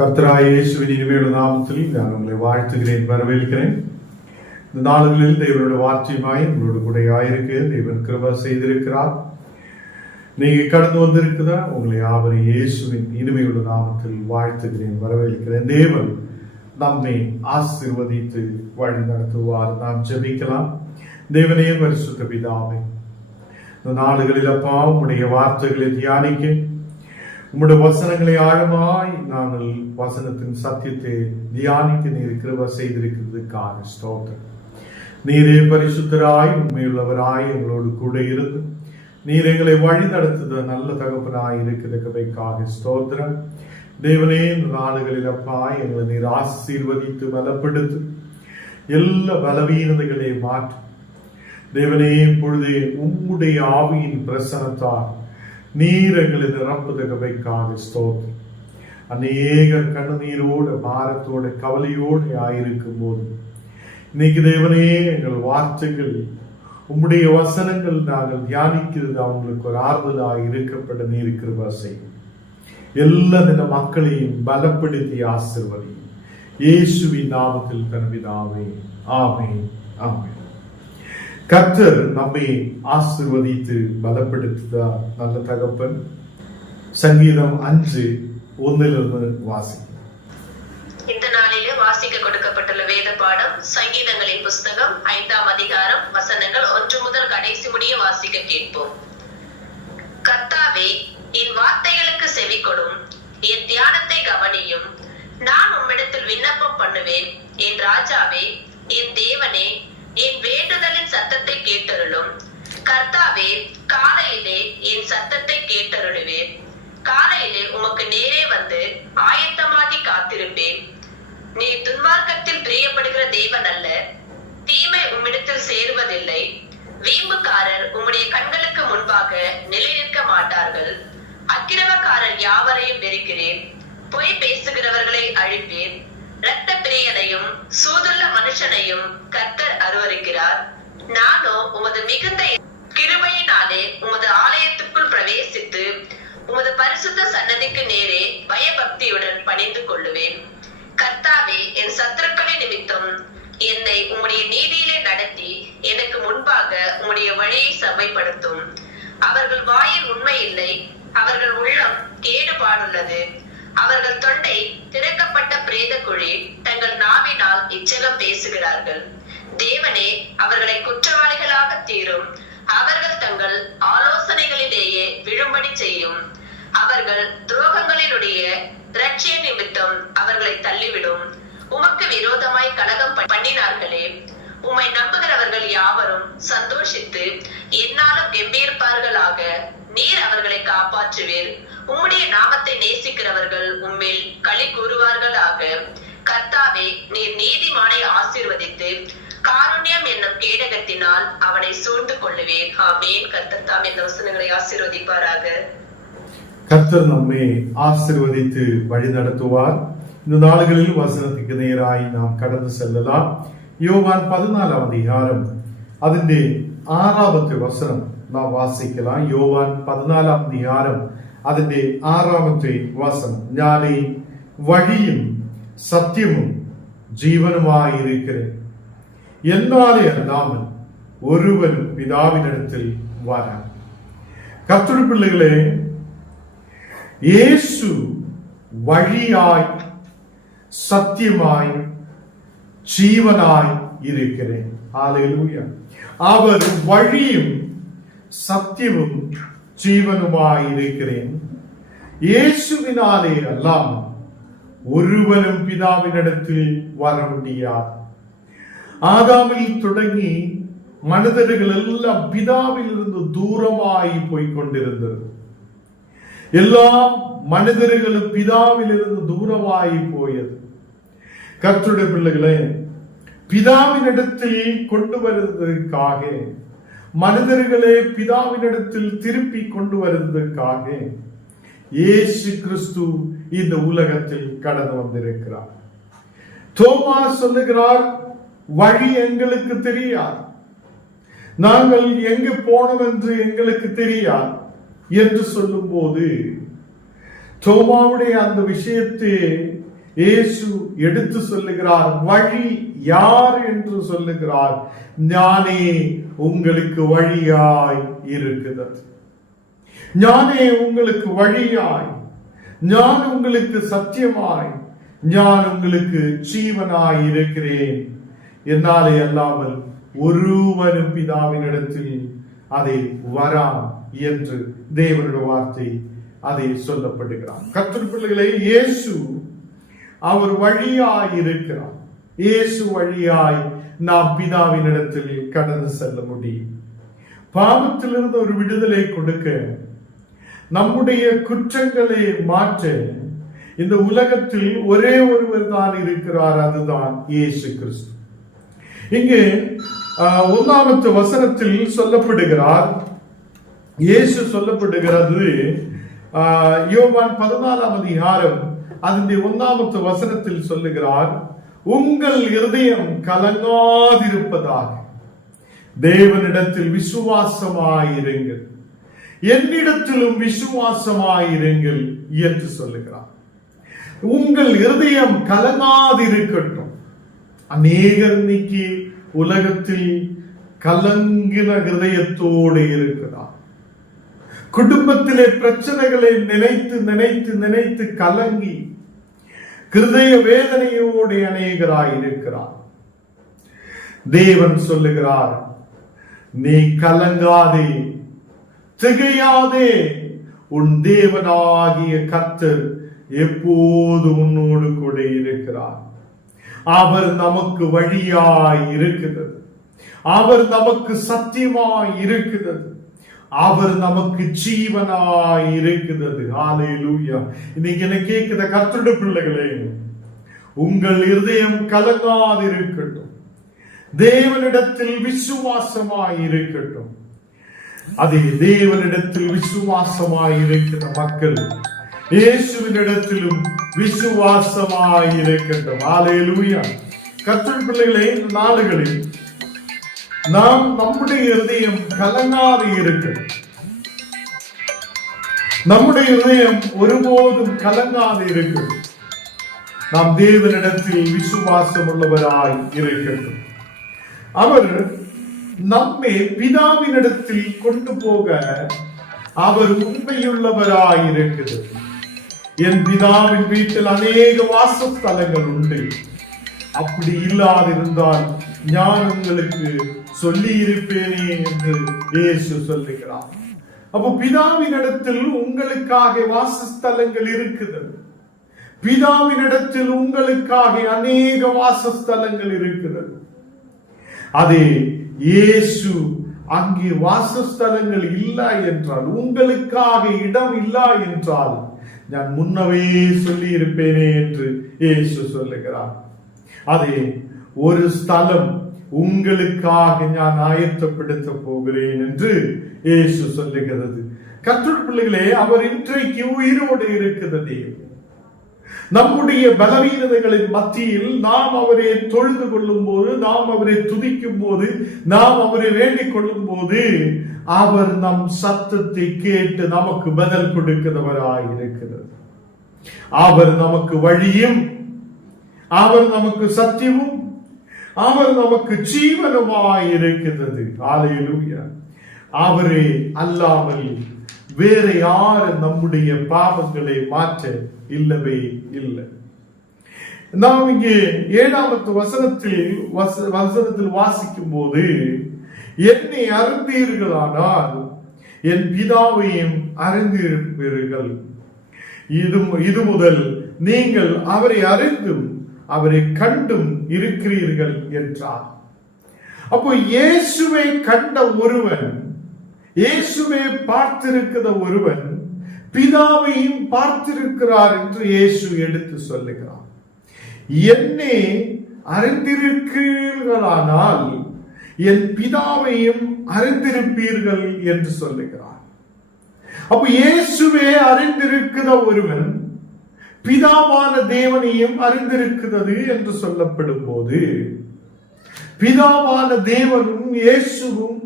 கர்த்தராகிய இயேசுவின் இனிமையுள்ள நாமத்தில் நான் உங்களை வாழ்த்துகிறேன், வரவேற்கிறேன். இந்த நாடுகளில் தேவனுடைய வார்த்தையுமாய் உங்களோட கூட ஆயிருக்கு. தேவன் கிருபை செய்திருக்கிறார். நீங்க கடந்து வந்திருக்குதா? உங்களை யாவரையும் இயேசுவின் இனிமையுள்ள நாமத்தில் வாழ்த்துகிறேன், வரவேற்கிறேன். தேவன் நம்மை ஆசீர்வதித்து வழி நடத்துவார். நாம் ஜெபிக்கலாம். தேவனே, பரிசுத்த பிதாவே, இந்த நாடுகளில் அப்பா உம்முடைய வார்த்தைகளை தியானிக்க, உம்முடைய வசனங்களை ஆழமாய் நாங்கள் வசனத்தின் சத்தியத்தை தியானிக்க நீர் கிருபை செய்திருக்கிறதுக்காக ஸ்தோத்திரம். நீரே பரிசுத்தராய் உண்மையுள்ளவராய் எங்களோடு கூட இருந்து நீர் எங்களை வழி நடத்துத நல்ல தகப்பனாய் இருக்கிறதுக்காக ஸ்தோத்திரம். தேவனே, இந்த நாடுகளில் அப்பா எங்களை நீர் ஆசீர்வதித்து பலப்படுத்து, எல்லா பலவீனதைகளை மாற்று. தேவனே, இப்பொழுதே உம்முடைய ஆவியின் பிரசனத்தால் நீர் எங்களை நிரப்புதற்காக ஸ்தோத்திரம். அநேக கண்ணீரோடு பாரத்தோட கவலையோடு ஆயிருக்கும் போது இன்னைக்கு தேவனே, எங்கள் வார்த்தைகள் உம்முடைய வசனங்கள் நாங்கள் தியானிக்கிறது அவங்களுக்கு ஒரு ஆறுதலாக இருக்கப்பட நீர் கிருபை செய்யும். எல்லா தின மக்களையும் பலப்படுத்தி ஆசீர்வதியும். இயேசுவின் நாமத்தில் தன்பிதாவே, ஆமென், ஆமென். கர்த்தர் நம்மை ஆசீர்வதித்து பலப்படுத்துதா நல்ல தகப்பன். சங்கீதம் 5:1 வாசி. இந்த நாளிலே வாசிக்க கொடுக்கப்பட்டுள்ள வேத பாடம் சங்கீதங்களின் புஸ்தகம் 5ஆம் அதிகாரம் வசனங்கள் 1 முதல் கடைசி முடிய வாசிக்க கேட்போம். கர்த்தாவே, என் வார்த்தைகளுக்கு செவி கொடும், என் தியானத்தை கவனியும். நான் உம்மிடத்தில் விண்ணப்பம் பண்ணுவேன். என் ராஜாவே, என் தேவனே, என் வேண்டுதலின் சத்தத்தை கேட்டருளும். கர்த்தாவே, காலையிலே என் சத்தத்தை கேட்டருளுவேன். காலையிலே உமக்கு நேரே வந்து ஆயத்தமாகி காத்திருப்பேன். நீ துன்மார்க்கத்தில் பிரியப்படுகிற தேவன் அல்ல, தீமை உம்மிடத்தில் சேருவதில்லை. வீம்புக்காரர் உம்முடைய கண்களுக்கு முன்பாக நிலை நிற்க மாட்டார்கள். அக்கிரமக்காரர் யாவரையும் வெறுக்கிறேன். பொய் பேசுகிறவர்களை அழிப்பேன். இரத்த பிரியனையும் சூதுள்ள மனுஷனையும் கர்த்தர் அருவருக்கிறார். நானோ உமது மிகுந்த கிருபையினாலே உமது ஆலயத்துக்குள் பிரவேசித்து உமது பரிசுத்த சன்னதிக்கு நேரே பயபக்தியுடன் பணிந்து கொள்ளுவேன். கர்த்தாவே, என் சத்துருக்களின் நிமித்தம் என்னை உம்முடைய நீதியிலே நடத்தி எனக்கு முன்பாக உம்முடைய வழியை செவ்வைப்படுத்தும். அவர்கள் வாயில் உண்மை இல்லை, அவர்கள் உள்ளம் கேடுபாடுள்ளது. அவர்கள் தொண்டை திறக்கப்பட்ட பிரேத குழி, தங்கள் நாவினால் இச்சகம் பேசுகிறார்கள். தேவனே, அவர்களை குற்றவாளிகளாக தீரும். அவர்கள் தங்கள் ஆலோசனைகளிலேயே விழும்படி செய்யும். அவர்கள் துரோகங்களினுடைய இரட்சிய நிமித்தம் அவர்களை தள்ளிவிடும். உமக்கு விரோதமாய் கலகம் பண்ணினார்களே, உம்மை நம்புகிறவர்கள் யாவரும் சந்தோஷித்து என்னாலும் கெம்பீர்ப்பார்களாக. நீர் அவர்களை காப்பாற்றுவீர். உம்முடைய நாமத்தை நேசிக்கிறவர்கள் உம்மில் களி கூறுவார்களாக. கர்த்தாவே, நீர் நீதிமானை ஆசீர்வதித்து காருண்யம் என்னும் கேடகத்தினால் அவனை சூழ்ந்து கொள்ளுவேன். ஆமென். கர்த்தர் தாம் இந்த வசனங்களை ஆசீர்வதிப்பாராக. கர்த்தர் நம்மை ஆசீர்வதித்து வழி நடத்துவார். இந்த நாடுகளில் வசனத்துக்கு நேராய் நாம் கடந்து செல்லலாம். யோவான் 14ஆம் அதிகாரம் അതിന്റെ 6ാമത്തെ வசனம் நாம் வாசிக்கலாம். யோவான் 14ஆம் அதிகாரம் അതിന്റെ 6ാമത്തെ வசனம். ഞാനേ വഴിയും സത്യവും ജീവനുമായി இருக்கிறேன், എന്നാലേ അല്ലാமல் ഒരുവനും പിതാവിനിടത്തിൽ വരാൻ. കർത്തരുടെ പിള്ളകളെ, യേശു വഴിയായി സത്യമായി ജീവനായി இருக்கிறேன். ഹല്ലേലൂയ. அவர் வழியும் சத்தியமும் ஜீவனுமாய் இருக்கிறேன். இயேசுவினாலே அல்லாமல் ஒருவனும் பிதாவினிடத்தில் வர முடியாது. ஆதாமில் தொடங்கி மனிதர்கள் எல்லாம் பிதாவில் இருந்து தூரமாய் போய்கொண்டிருந்தது. எல்லா மனிதர்களும் பிதாவில் இருந்து தூரமாய் போயது. கர்த்தருடைய பிள்ளைகளே, பிதாவினிடத்தில் கொண்டு வருவதற்காக, மனிதர்களே பிதாவினிடத்தில் திருப்பி கொண்டு வருவதற்காக இயேசு கிறிஸ்து இந்த உலகத்தில் கடந்து வந்திருக்கிறார். தோமா சொல்லுகிறார், வழி எங்களுக்கு தெரியாது, நாங்கள் எங்கு போனோம் என்று எங்களுக்கு தெரியாது என்று சொல்லும் போது தோமாவுடைய அந்த விஷயத்தை இயேசு எடுத்து சொல்லுகிறார், வழி யார் என்று சொல்லுகிறார். ஞானே உங்களுக்கு வழியாய் இருக்கிறது. ஞானே உங்களுக்கு வழியாய், ஞான் உங்களுக்கு சத்தியமாய், ஞான் உங்களுக்கு ஜீவனாய் இருக்கிறேன். என்னாலே அல்லாமல் ஒருவனும் பிதாவினிடத்தில் அதை வரான் என்று தேவனுடைய வார்த்தை அதை சொல்லப்படுகிறார். கர்த்தர் பிள்ளைகளே, இயேசு அவர் வழியாய் இருக்கிறார். இயேசு வழியாய் நாம் பிதாவினிடத்தில் கடந்து செல்ல முடியும். பாவத்திலிருந்து ஒரு விடுதலை கொடுக்க, நம்முடைய குற்றங்களை மாற்ற இந்த உலகத்தில் ஒரே ஒருவர் தான் இருக்கிறார், அதுதான் இயேசு கிறிஸ்து. இங்கே 1வது வசனத்தில் சொல்லப்படுகிறார், இயேசு சொல்லப்படுகிறது. யோவான் 14ஆம் அதிகாரம் அதனுடைய 1வது வசனத்தில் சொல்லுகிறார், உங்கள் இருதயம் கலங்காதிருப்பதாக தேவனிடத்தில் விசுவாசமாயிருங்கள், என்னிடத்திலும் விசுவாசமாயிருங்கள் என்று சொல்லுகிறார். உங்கள் இருதயம் கலங்காதிருக்கட்டும். அநேகர் இன்னைக்கு உலகத்தில் கலங்கின இருதயத்தோடு இருக்கிறார். குடும்பத்திலே பிரச்சனைகளை நினைத்து நினைத்து நினைத்து கலங்கி இருதய வேதனையோடு அநேகராய் இருக்கிறார். தேவன் சொல்லுகிறார், நீ கலங்காதே, திகையாதே, உன் தேவனாகிய கர்த்தர் எப்போது உன்னோடு கூட இருக்கிறார். அவர் நமக்கு வழியாய் இருக்கிறது, அவர் நமக்கு சத்தியமாய் இருக்கிறது, அவர் நமக்கு ஜீவனாய் இருக்கிறது. ஹல்லேலூயா. இன்னைக்கு என்ன கேட்கிற கர்த்தருடைய பிள்ளைகளே, உங்கள் இருதயம் கலங்காது இருக்கட்டும், தேவனிடத்தில் விசுவாசமாய் இருக்கட்டும். அதே தேவனிடத்தில் விசுவாசமாய் இருக்கிற மக்கள் இயேசுவினிடத்திலும் விசுவாசமாய் இருக்கட்டும். ஹல்லேலூயா. கர்த்தருடைய பிள்ளைகளே, இந்த நாளுகளில் நாம் நம்முடைய இருதயம் கலங்காது இருக்கட்டும். நம்முடைய இருதயம் ஒருபோதும் கலங்காது இருக்கட்டும். நாம் தேவனிடத்தில் விசுவாசம் உள்ளவராய் இருக்கட்டும். அவர் நம்மை பிதாவினிடத்தில் கொண்டு போக அவர் உண்மையுள்ளவராய் இருக்கிறது. என் பிதாவின் வீட்டில் அநேக வாசஸ்தலங்கள் உண்டு, அப்படி இல்லாதிருந்தால் நான் உங்களுக்கு சொல்லி இருப்பேனே என்று இயேசு சொல்லுகிறார். அப்போ பிதாவினிடத்தில் உங்களுக்காக வாசஸ்தலங்கள் இருக்குது. பிதாவினிடத்தில் உங்களுக்காக அநேக வாசஸ்தலங்கள் இருக்கிறது. அதே இயேசு அங்கே வாசஸ்தலங்கள் இல்லை என்றால், உங்களுக்காக இடம் இல்லை என்றால், நான் முன்னவே சொல்லி இருப்பேனே என்று இயேசு சொல்லுகிறார். அதே ஒரு ஸ்தலம் உங்களுக்காக நான் ஆயத்தப்படுத்த போகிறேன் என்று இயேசு சொல்லுகிறது. கர்த்தருடைய பிள்ளைகளே, அவர் இன்றைக்கு உயிரோடு இருக்கிறது. நம்முடைய பலவீனங்களின் மத்தியில் நாம் அவரை தொழுது கொள்ளும் போது, நாம் அவரை துதிக்கும் போது, நாம் அவரை வேண்டிக் கொள்ளும் போது, அவர் நம் சத்தத்தை கேட்டு நமக்கு பதில் கொடுக்கிறவராய் இருக்கிறது. அவர் நமக்கு வழியும், அவர் நமக்கு சத்தியமும், அவர் நமக்கு ஜீவனுமாய் இருக்கிறது. ஹல்லேலூயா. அவரே அல்லாமல் வேற யாரும் நம்முடைய பாவங்களை மாற்ற இல்லவே இல்லை. நாம் இங்கே 7வது வசனத்தில் வாசிக்கும் போது, என்னை அறிந்தீர்களானால் என் பிதாவையும் அறிந்திருப்பீர்கள். இது முதல் நீங்கள் அவரை அறிந்தும் அவரை கண்டும் இருக்கிறீர்கள் என்றார். அப்போ இயேசுவை கண்ட ஒருவன், இயேசுவை பார்த்திருக்கிற ஒருவன் பிதாவையும் பார்த்திருக்கிறார் என்று இயேசு எடுத்து சொல்லுகிறார். என்னை அறிந்திருக்கிறீர்களானால் என் பிதாவையும் அறிந்திருப்பீர்கள் என்று சொல்லுகிறார். அப்ப இயேசுவே அறிந்திருக்கிற ஒருவன் பிதாவான தேவனையும் அறிந்திருக்கிறது என்று சொல்லப்படும் போது, பிதாவான தேவனும் இயேசுவும்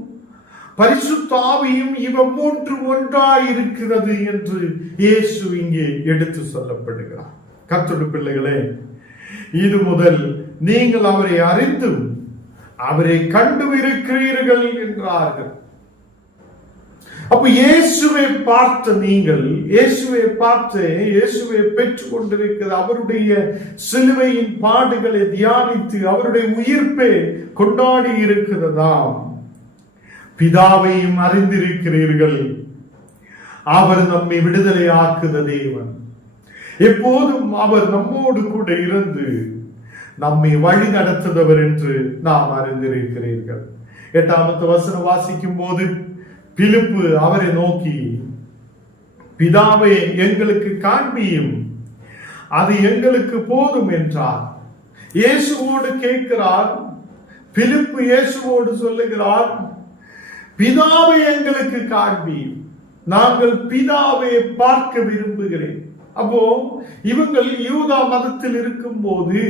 பரிசுத்த ஆவியும் இவ மூன்று ஒன்றாயிருக்கிறது என்று இயேசு இங்கே எடுத்து சொல்லப்படுகிறார். கர்த்தருடைய பிள்ளைகளே, இது முதல் நீங்கள் அவரை அறிந்தும் அவரை கண்டு இருக்கிறீர்கள் என்றார்கள். அப்ப இயேசுவை பார்த்த நீங்கள், இயேசுவை பார்த்து இயேசுவை பெற்றுக் கொண்டிருக்கிற அவருடைய சிலுவையின் பாடுகளை தியானித்து அவருடைய உயிர்ப்பை கொண்டாடி இருக்கிறதாம். பிதாவையும் அறிந்திருக்கிறீர்கள். அவர் நம்மை விடுதலை ஆக்குத தேவன். எப்போதும் அவர் நம்மோடு கூட இருந்து நம்மை வழி நடத்துதவர் என்று நாம் அறிந்திருக்கிறீர்கள். 8வது வசனம் வாசிக்கும் போது பிலிப்பு அவரை நோக்கி, பிதாவை எங்களுக்கு காண்பியும், அது எங்களுக்கு போதும் என்றார். இயேசுவோடு கேட்கிறார். பிலிப்பு இயேசுவோடு சொல்லுகிறார், பிதாவை எங்களுக்கு காண்பியும், நாங்கள் பிதாவை பார்க்க விரும்புகிறேன். அப்போ இவங்கள் யூதா மதத்தில் இருக்கும் போது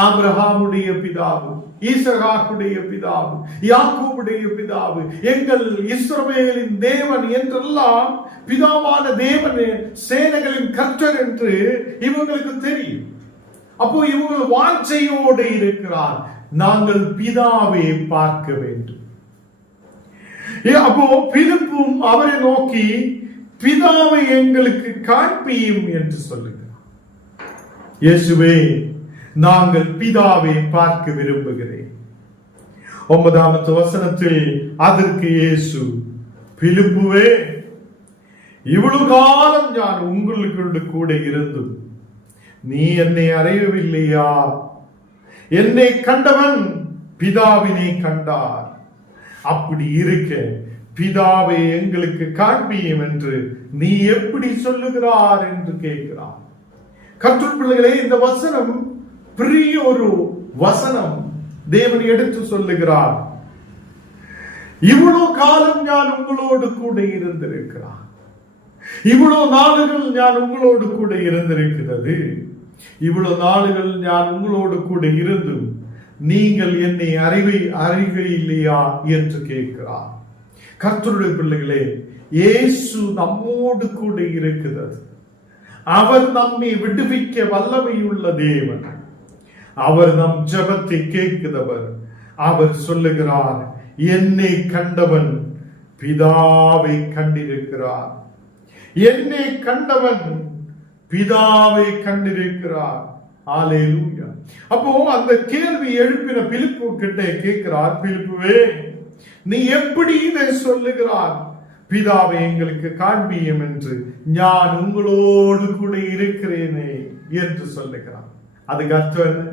ஆபிரகாமுடைய பிதாவு, ஈசாக்குடைய பிதாவு, யாக்கோபுடைய பிதாவு, எங்கள் இஸ்ரவேலின் தேவன் என்றெல்லாம் பிதாவான தேவன் சேனைகளின் கர்த்தர் என்று இவங்களுக்கு தெரியும். அப்போ இவங்க வாஞ்சையோடு இருக்கிறார், நாங்கள் பிதாவை பார்க்க வேண்டும். அப்போ பிலிப்பும் அவரை நோக்கி, பிதாவை எங்களுக்கு காண்பியும் என்று சொல்லுகிறார். இயேசுவே, நாங்கள் பிதாவை பார்க்க விரும்புகிறேன். 9வது வசனத்தில் அதற்கு இயேசு, பிலிப்புவே, இவ்வளவு காலம் நான் உங்களுக்கு கூட இருந்தும் நீ என்னை அறியவில்லையா? என்னை கண்டவன் பிதாவினை கண்டார். அப்படி இருக்க பிதாவை எங்களுக்கு காண்பியும் என்று நீ எப்படி சொல்லுகிறார் என்று கேட்கிறார். கர்த்தருடைய பிள்ளைகளே, இந்த வசனம் பெரிய ஒரு வசனம் தேவன் எடுத்து சொல்லுகிறார். இவ்வளவு காலம் நான் உங்களோடு கூட இருந்திருக்கிறார், இவ்வளவு நாளுகள் நான் உங்களோடு கூட இருந்திருக்கிறது, இவ்வளவு நாளுகள் நான் உங்களோடு கூட இருந்தும் நீங்கள் என்னை அறிவையில்லையா என்று கேட்கிறார். கர்த்தருடைய பிள்ளைகளே, இயேசு நம்மோடு கூட இருக்கிறது. அவர் நம்மை விடுவிக்க வல்லமையுள்ள தேவன். அவர் நம் ஜெபத்தை கேட்கிறவர். அவர் சொல்லுகிறார், என்னை கண்டவன் பிதாவை கண்டிருக்கிறார். என்னை கண்டவன் பிதாவை கண்டிருக்கிறார். ஹல்லேலூயா. அப்போ அந்த கேள்வி எழுப்பின பிலிப்பு கிட்ட கேட்கிறார், பிலிப்புவே, நீ எப்படி இதை சொல்லுகிறார், பிதாவை எங்களுக்கு காண்பியும் என்று? நான் உங்களோடு கூட இருக்கிறேனே என்று சொல்லுகிறார். அதுக்கு அர்த்தம் என்ன?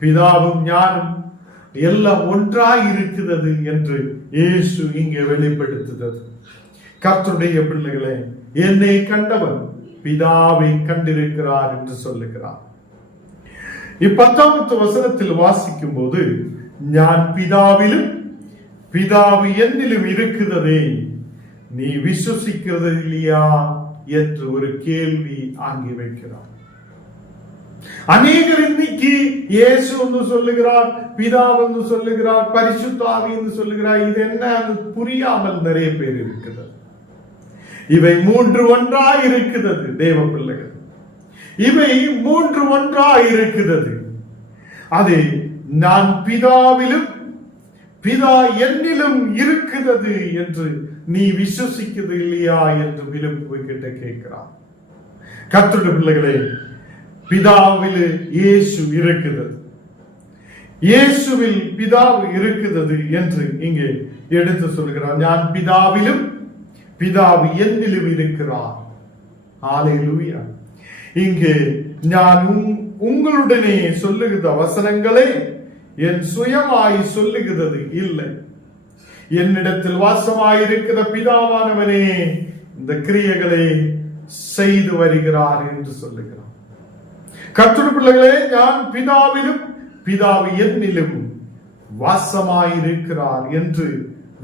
பிதாவும் ஞானம் எல்லாம் ஒன்றாய் இருக்கிறது என்று இயேசு இங்கே வெளிப்படுத்துகிறது. கர்த்தருடைய பிள்ளைகளே, என்னை கண்டவன் பிதாவை கண்டிருக்கிறார் என்று சொல்லுகிறார். 10வது வசனத்தில் வாசிக்கும் போது, நான் பிதாவிலும் பிதாவு என்னிலும் இருக்கிறதே நீ விசுவசிக்கிறது இல்லையா என்று ஒரு கேள்வி அங்கே வைக்கிறார். அநேகர் இன்னைக்கு இயேசு என்று சொல்லுகிறார், பிதா என்று சொல்லுகிறார், பரிசுத்த ஆவி என்று சொல்லுகிறார். இது என்ன புரியாமல் நிறைய பேர் இருக்கிறது. இவை 3 ஒன்றாய் இருக்கிறது. தேவ பிள்ளைகள், இவை 3 ஒன்றாய் இருக்கிறது. அது நான் பிதாவிலும் பிதா என்னிலும் இருக்கிறது என்று நீ விசுவசிக்கிறது இல்லையா என்று பிலிப்பு கிட்ட கேட்கிறார். கர்த்தருடைய பிள்ளைகளே, பிதாவில் இயேசு இருக்கிறது, இயேசுவில் பிதாவு இருக்கிறது என்று இங்கே எடுத்து சொல்கிறார். நான் பிதாவிலும் பிதாவு என்னிலும் இருக்கிறார். ஹல்லேலூயா. இங்கே நான் உங்களுடனே சொல்லுகிற வசனங்களே என் சுயமாய் சொல்லுகிறது இல்லை, என்னிடத்தில் வாசமாயிருக்கிற பிதாவானவனே இந்த கிரியைகளை செய்து வருகிறார் என்று சொல்லுகிறார். கர்த்தருடைய பிள்ளைகளே, நான் பிதாவிலும் பிதாவு என்னிலும் வாசமாயிருக்கிறார் என்று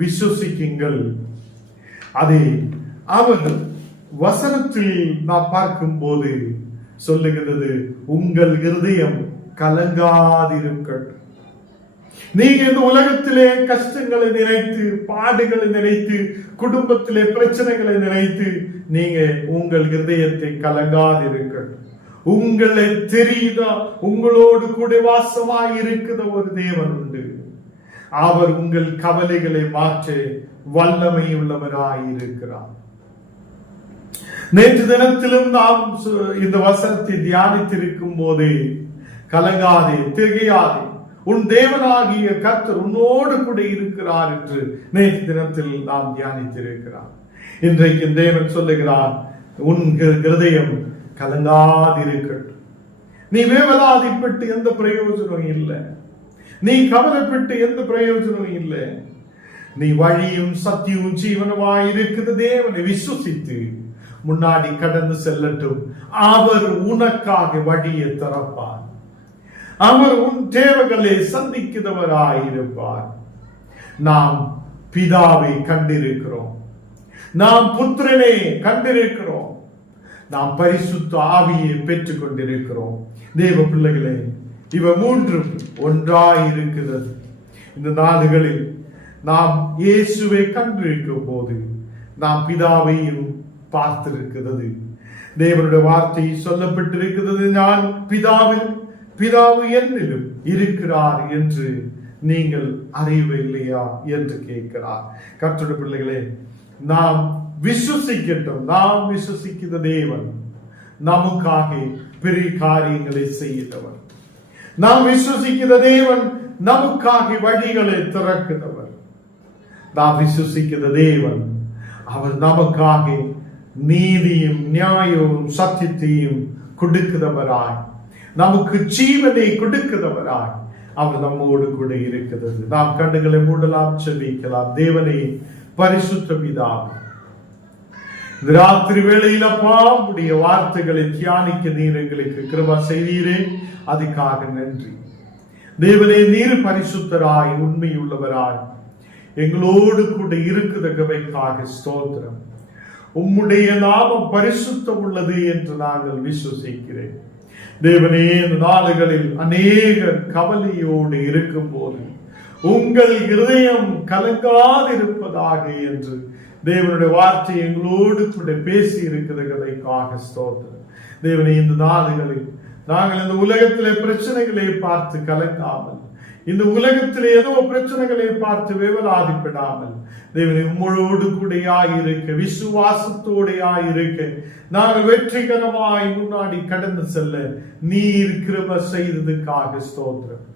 விசுவசிக்குங்கள். அதை அவர் வசனத்தில் நாம் பார்க்கும் போது சொல்லுகிறது, உங்கள் இருதயம் கலங்காதிருக்கட்டும். நீங்க இந்த உலகத்திலே கஷ்டங்களை நினைத்து, பாடுகளை நினைத்து, குடும்பத்திலே பிரச்சனைகளை நினைத்து நீங்க உங்கள் இருதயத்தை கலங்காதிருக்கட்டும். உங்களை தெரியுதா? உங்களோடு கூட வாசமாய் இருக்கிற ஒரு தேவன் உண்டு. அவர் உங்கள் கவலைகளை மாற்ற வல்லமை உள்ளவராய் இருக்கிறார். நேற்று தினத்திலும் நாம் இந்த வசனத்தை தியானித்திருக்கும் போதே, கலங்காதே, திகையாதே, உன் தேவனாகிய கர்த்தர் உன்னோடு கூட இருக்கிறார் என்று நேற்று தினத்தில் நாம் தியானித்திருக்கிறார். இன்றைக்கு தேவன் சொல்லுகிறார், உன் இருதயம் கலங்காதிருக்கட்டும். நீ வேவலாதிப்பட்டு எந்த பிரயோஜனம் இல்லை, நீ கவலைப்பட்டு எந்த பிரயோஜனம் இல்லை. நீ வழியும் சத்தியமும் ஜீவனமாய் இருக்கிற தேவனை விசுவசித்து முன்னாடி கடந்து செல்லட்டும். அவர் உனக்காக வழியை திறப்பார். அவர் உன் தேவைகளை சந்திக்கிறவராயிருப்பார். நாம் பிதாவை கண்டிருக்கிறோம், நாம் புத்திரனை கண்டிருக்கிறோம், நாம் பரிசுத்த ஆவியை பெற்றுக் கொண்டிருக்கிறோம். தேவ பிள்ளைகளே, இவ மூன்றும் ஒன்றாயிருக்கிறது. இந்த நாடுகளில் நாம் இயேசுவை கண்டிருக்கும் போது நாம் பிதாவையும் பார்த்திருக்கிறது. தேவனுடைய வார்த்தை சொல்லப்பட்டிருக்கிறது, நான் பிதாவில், பிதாவு என்னிலும் இருக்கிறார் என்று நீங்கள் அறியவில்லையா என்று கேட்கிறார். கர்த்தருடைய பிள்ளைகளே, நாம் விசுவசிக்கட்டும். நாம் விசுவசிக்கிற தேவன் நமக்காக பெரிய காரியங்களை செய்தவர். நாம் விசுவசிக்கிற தேவன் நமக்காக வழிகளை திறக்கிறவர். நாம் விசுவசிக்கிற தேவன் அவர் நமக்காக நீதியும் நியாயமும் சத்தியத்தையும் கொடுக்கிறவராய், நமக்கு ஜீவனை கொடுக்கிறவராய் அவர் நம்மோடு கூட இருக்கிறது. நாம் கண்ணுகளை மூடலாம், செபிக்கலாம். தேவனே, பரிசுத்த பிதாவே, ராத்திரி வேளையில் அப்பா உடைய வார்த்தைகளை தியானிக்க நீர் எங்களுக்கு கிருபை செய்தீரே, அதுக்காக நன்றி. தேவனே, நீர் பரிசுத்தராய் உண்மையுள்ளவராய் எங்களோடு கூட இருக்கிறவைக்காக ஸ்தோத்திரம். உம்முடைய நாமம் பரிசுத்தம் உள்ளது என்று நாங்கள் விசுவசிக்கிறேன். தேவனே, இந்த நாளுகளில் அநேகர் கவலையோடு இருக்கும் போது உங்கள் இருதயம் கலங்காதிருப்பதாக என்று தேவனுடைய வார்த்தை எங்களோடு கூட பேசி இருக்கிறதைக்காக ஸ்தோத்திரம். தேவனே, இந்த நாளுகளில் நாங்கள் இந்த உலகத்திலே பிரச்சனைகளை பார்த்து கலங்காமல், இந்த உலகத்திலே ஏதோ பிரச்சனைகளை பார்த்து வேவலாதிப்படாமல், தேவனை உம்மோடு கூடையாயிருக்க, விசுவாசத்தோடையாயிருக்க, நாங்கள் வெற்றிகரமாய் முன்னாடி கடந்து செல்ல நீர் கிருபை செய்ததுக்காக ஸ்தோத்திரம்.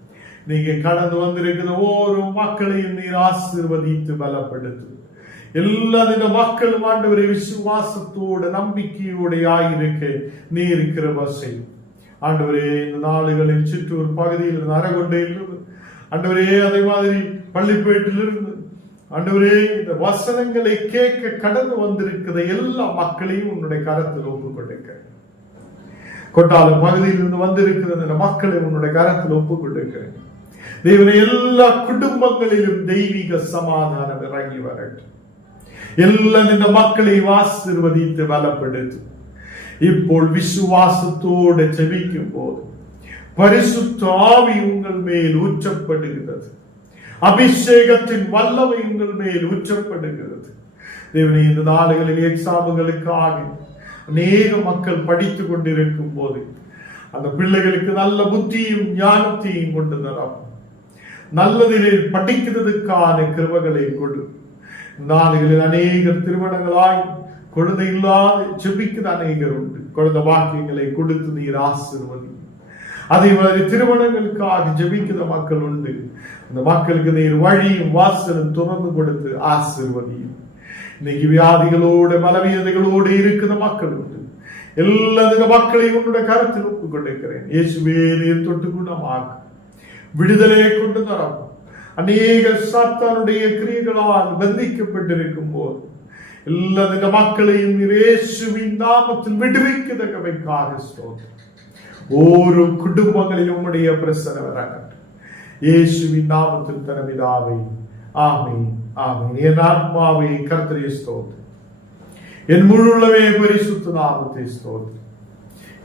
நீங்க கடந்து வந்திருக்கிற ஒவ்வொரு மக்களையும் நீர் ஆசீர்வதித்து பலப்படுத்து. எல்லா மக்களும் ஆண்டவரை விசுவாசத்தோடு நம்பிக்கையோடு ஆயிருக்க நீர் கிருபை செய்யும். ஆண்டவரே, இந்த நாடுகளில் சிற்றூர் பகுதியில் அரகொண்டையிலிருந்து, ஆண்டவரே, அதே மாதிரி பள்ளிப்பேட்டிலிருந்து, ஆண்டவரே, இந்த வசனங்களை கேட்க கடந்து வந்திருக்கிற எல்லா மக்களையும் உன்னுடைய கரத்தில் ஒப்புக்கொண்டிருக்க, கொட்டாலம் பகுதியிலிருந்து வந்திருக்கிற இந்த மக்களை உன்னுடைய கரத்தில் ஒப்புக்கொண்டிருக்கிறேன். தேவனை, எல்லா குடும்பங்களிலும் தெய்வீக சமாதானம் இறங்கி வரட்டும். எல்லா இந்த மக்களை ஆசீர்வதித்து பலப்படுத்து. இப்போ விசுவாசத்தோடு ஜெபிக்கும் போது பரிசுத்த ஆவி உங்கள் மேல் ஊற்றப்படுகிறது. அபிஷேகத்தின் வல்லமை உங்கள் மேல் ஊற்றப்படுகிறது. தேவனே, இந்த நாடுகளில் எக்ஸாம்களுக்காக அநேக மக்கள் படித்துக் கொண்டிருக்கும் போது அந்த பிள்ளைகளுக்கு நல்ல புத்தியும் ஞானத்தையும் கொண்டு தரும். நல்லதிலே படிக்கிறதுக்கான கிருபைகளை கொடு. நாடுகளில் அநேகர் திருமணங்களாய் குழந்தை இல்லாத ஜெபிக்கிற அநேகர் உண்டு. குழந்தை வாக்கியங்களை கொடுத்து நீர் ஆசீர்வதி. அதே மாதிரி திருமணங்களுக்காக ஜெபிக்கிற மக்கள் உண்டு. அந்த மக்களுக்கு நீர் வழியும் வாசலும் துறந்து கொடுத்து ஆசீர்வதியும். இன்னைக்கு வியாதிகளோடு பலவீனதைகளோடு இருக்கிற மக்கள் உண்டு. எல்லா மக்களையும் உன்னுடைய கருத்தில் ஒப்புக் கொண்டிருக்கிறேன். இயேசுவே, நீர் தொட்டு குணமாக விடுதலையை கொண்டு தரும். அநேக சாத்தானுடைய கிரியைகளால் பந்திக்கப்பட்டிருக்கும் போது எல்லா மக்களையும் இயேசுவின் நாமத்தில் விடுவிக்கத்தக்கவைக்காக ஸ்தோத்திரம். ஒரு குடும்பங்களிலும் உம்முடைய பிரசன்னம் வரட்டும். இயேசுவின் நாமத்தில் தரமிதாவே, ஆமென், ஆமென். என் ஆத்மாவே கர்த்தரை ஸ்தோத்திரம், என் முழுள்ளவே பரிசுத்த நாமத்தை ஸ்தோத்திரம்.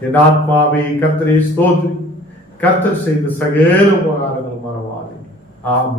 என் ஆத்மாவே கர்த்தரை ஸ்தோத்திரம். கர்த்தர் செய்த சகல உபகாரங்கள் மறவாதே. ஆமென்.